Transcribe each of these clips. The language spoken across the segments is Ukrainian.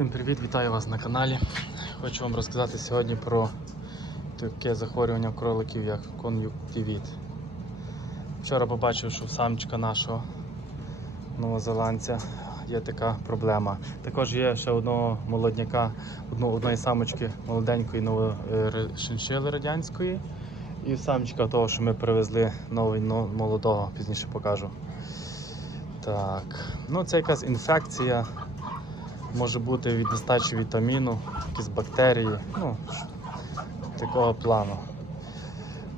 Всім привіт, вітаю вас на каналі. Хочу вам розказати сьогодні про таке захворювання кроликів, як кон'юктивіт. Вчора побачив, що в самчика нашого новозеландця є така проблема. Також є ще одного молодняка, одної самочки молоденької нової е, шиншили радянської. І самчика того, що ми привезли новий, молодого, пізніше покажу. Так, ну це якась інфекція, може бути від нестачі вітаміну, якісь бактерії, ну, такого плану.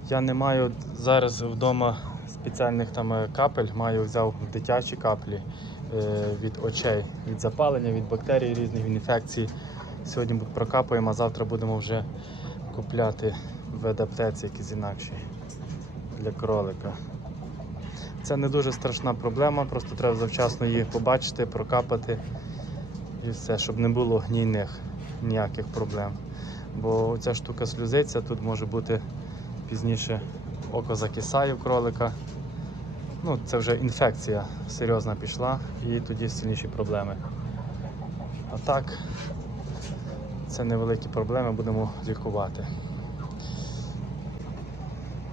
Я не маю зараз вдома спеціальних там е, капель, маю взяв дитячі каплі е, від очей, від запалення, від бактерій різних, від інфекцій. Сьогодні прокапаємо, а завтра будемо вже купляти в адаптації якісь інакші для кролика. Це не дуже страшна проблема, просто треба завчасно її побачити, прокапати і все, щоб не було гнійних ніяких проблем. Бо ця штука сльозиться, тут може бути пізніше око закисає в кролика. Ну, це вже інфекція серйозна пішла і тоді сильніші проблеми. А так, це невеликі проблеми, будемо лікувати.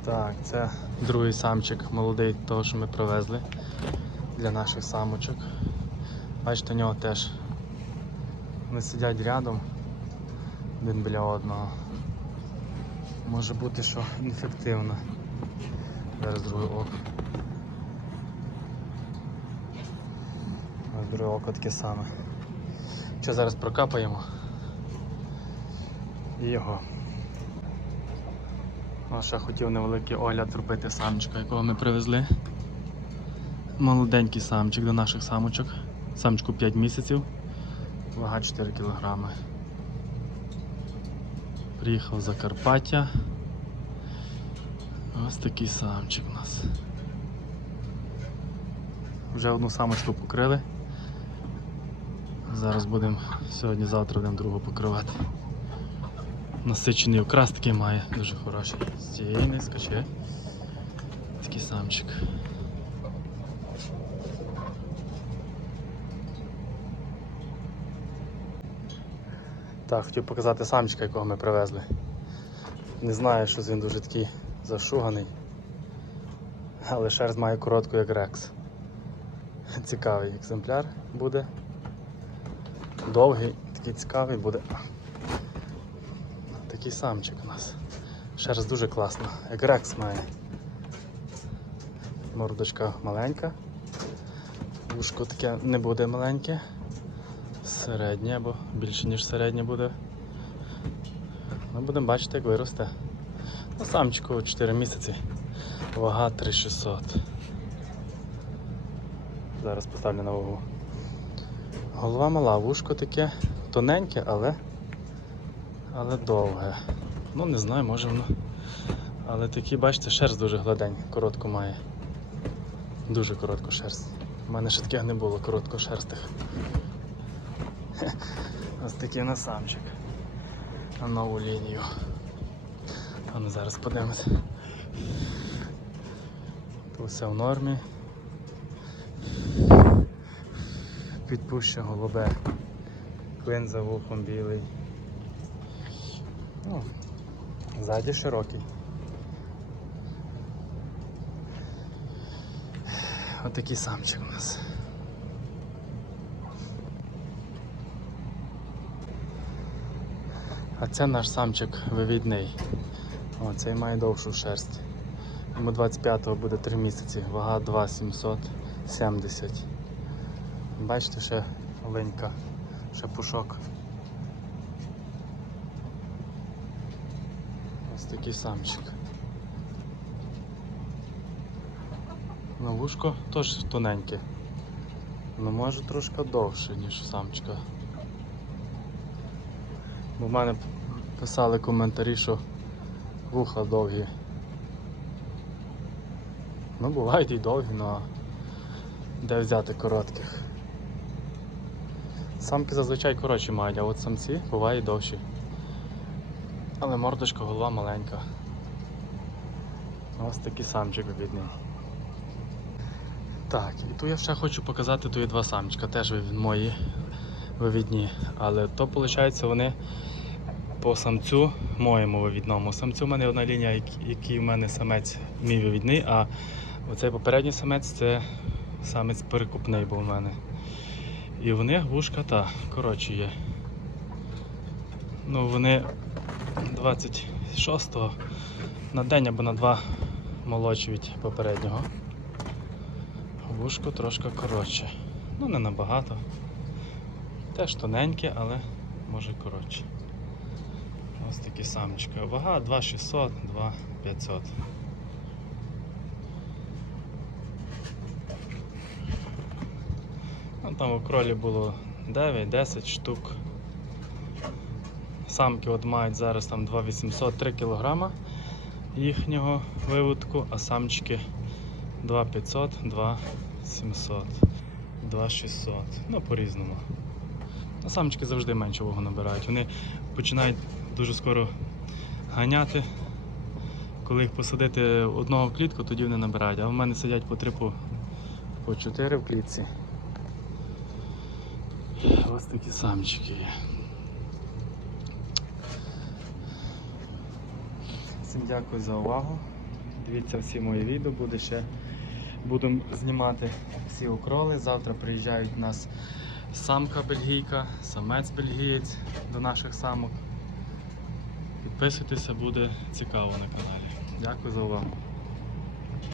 Так, це другий самчик молодий, того, що ми привезли для наших самочок. Бачите, у нього теж вони сидять рядом один біля одного. Може бути, що інфективно. Зараз друге око. Друге око таке саме. Що зараз прокапаємо і його. Ну, ще хотів невеликий огляд зробити самчика, якого ми привезли. Молоденький самчик до наших самочок. Самчику 5 місяців, вага 4 кг. Приїхав з Закарпаття. Ось такий самчик у нас. Вже одну самочку покрили. Зараз будемо сьогодні-завтра будемо другу покривати. Насичений окрас такий має, дуже хороший. З цієї не скаче. Такий самчик. Так, хотів показати самчика, якого ми привезли. Не знаю, що він дуже такий зашуганий. Але шерсть має коротку, як рекс. Цікавий екземпляр буде. Довгий, такий цікавий буде. Такий самчик у нас. Шерсть дуже класна, як рекс має. Мордочка маленька. Вушко таке не буде маленьке. Середнє або більше, ніж середнє буде. Ми будемо бачити, як виросте. Ну, самчику 4 місяці. Вага 3600. Зараз поставлю на вагу. Голова мала, вушко таке тоненьке, але але довге. Ну не знаю, може воно. Але такі, бачите, шерсть дуже гладенька, коротку має. Дуже коротку шерсть. У мене ще таких не було короткошерстих. Ось такий на самчик. На нову лінію. А ну зараз подивимось. Тут все в нормі. Підпуща голубе. Клин за вухом білий. Ну, ззаді широкий. Отакий самчик у нас. А це наш самчик вивідний. О, цей має довшу шерсть. Йому 25-го буде 3 місяці, вага 2,770. Бачите, ще оленька, ще пушок. Ось такий самчик. На вушко теж тоненьке. Ну може трошки довше, ніж самчика. Бо в мене писали коментарі, що вуха довгі. Ну, бувають і довгі, але де взяти коротких. Самки зазвичай коротші мають, а от самці бувають довші. Але мордочка голова маленька. Ось такий самчик бідний. Так, і тут я ще хочу показати є два самчика, теж мої вивідні. Але то, виходить, вони по самцю, моєму вивідному самцю, у мене одна лінія, який в мене самець мій вивідний, а оцей попередній самець це самець перекупний був у мене. І в них вушка та коротші є. Ну, вони 26-го на день або на два молодші від попереднього. Вушко трошки коротше. Ну, не набагато. Теж тоненьке, але може коротше. Ось такі самчики. Вага 2600, 2500. Ну, там у кролі було 9-10 штук. Самки от мають зараз там 2800 3 кг їхнього виводку, а самчики 2500, 2700, 2600. Ну, по-різному. А самчики завжди менше вагу набирають. Вони починають дуже скоро ганяти. Коли їх посадити одного в клітку, тоді вони набирають. А в мене сидять по три по, по чотири в клітці. Ось такі самчики є. Всім дякую за увагу. Дивіться всі мої відео, буде ще будемо знімати всі укроли. Завтра приїжджають у нас самка бельгійка, самець бельгієць до наших самок. Підписуйтеся, буде цікаво на каналі. Дякую за увагу.